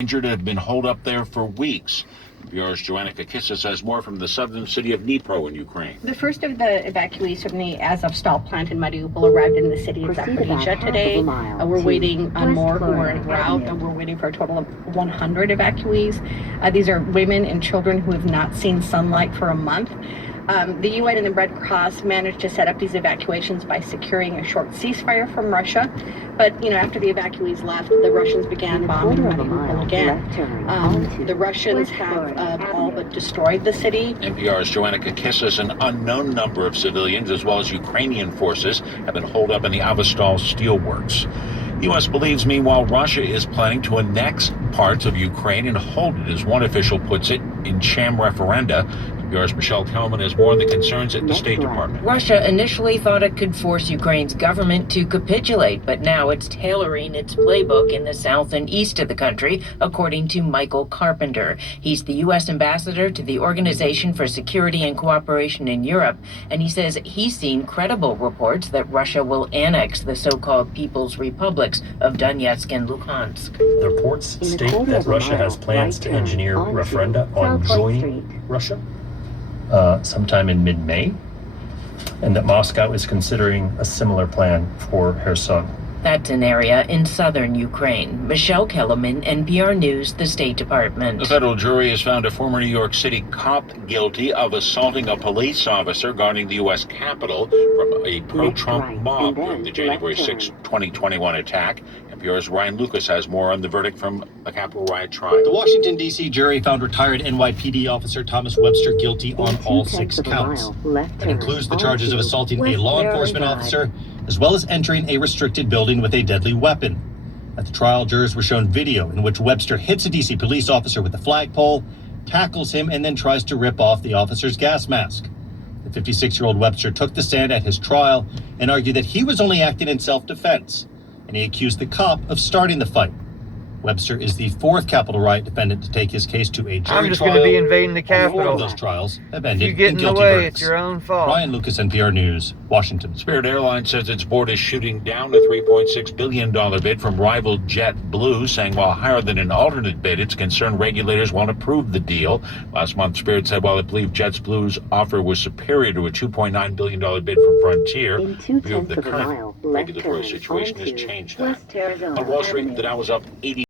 injured have been holed up there for weeks. NPR's Joanna Kakissis has more from the southern city of Dnipro in Ukraine. The first of the evacuees from the Azovstal plant in Mariupol arrived in the city of Zaporizhia today. We're waiting on more who are en route, and we're waiting for a total of 100 evacuees. These are women and children who have not seen sunlight for a month. The UN and the Red Cross managed to set up these evacuations by securing a short ceasefire from Russia. But, after the evacuees left, the Russians began bombing Mariupol again. The Russians have all but destroyed the city. NPR's Joanna Kakissis, an unknown number of civilians as well as Ukrainian forces have been holed up in the Azovstal steelworks. The U.S. believes, meanwhile, Russia is planning to annex parts of Ukraine and hold it, as one official puts it, in sham referenda. NPR's Michelle Kelman has more on the concerns at the State Department. Russia initially thought it could force Ukraine's government to capitulate, but now it's tailoring its playbook in the south and east of the country, according to Michael Carpenter. He's the U.S. ambassador to the Organization for Security and Cooperation in Europe, and he says he's seen credible reports that Russia will annex the so-called People's Republics of Donetsk and Luhansk. The reports state that Russia has plans to engineer referenda on joining Russia sometime in mid-May, and that Moscow is considering a similar plan for Kherson. That's an area in southern Ukraine. Michelle Kellerman, NPR News, the State Department. The federal jury has found a former New York City cop guilty of assaulting a police officer guarding the U.S. Capitol from a pro-Trump mob during the January 6, 2021 attack. NPR's Ryan Lucas has more on the verdict from the Capitol riot trial. The Washington, D.C. jury found retired NYPD officer Thomas Webster guilty on all 6 counts. That includes the charges of assaulting a law enforcement officer, as well as entering a restricted building with a deadly weapon. At the trial, jurors were shown video in which Webster hits a D.C. police officer with a flagpole, tackles him, and then tries to rip off the officer's gas mask. The 56-year-old Webster took the stand at his trial and argued that he was only acting in self-defense, and he accused the cop of starting the fight. Webster is the 4th Capitol riot defendant to take his case to a jury trial. I'm just going to be invading the Capitol. 4 of those trials have ended If you get in the way, it's your own fault. Ryan Lucas, NPR News, Washington. Spirit Airlines says its board is shooting down a $3.6 billion bid from rival JetBlue, saying while higher than an alternate bid, it's concerned regulators won't approve the deal. Last month, Spirit said while it believed JetBlue's offer was superior to a $2.9 billion bid from Frontier, view of the current regulatory situation has changed that. On Wall Street, the Dow was up 80.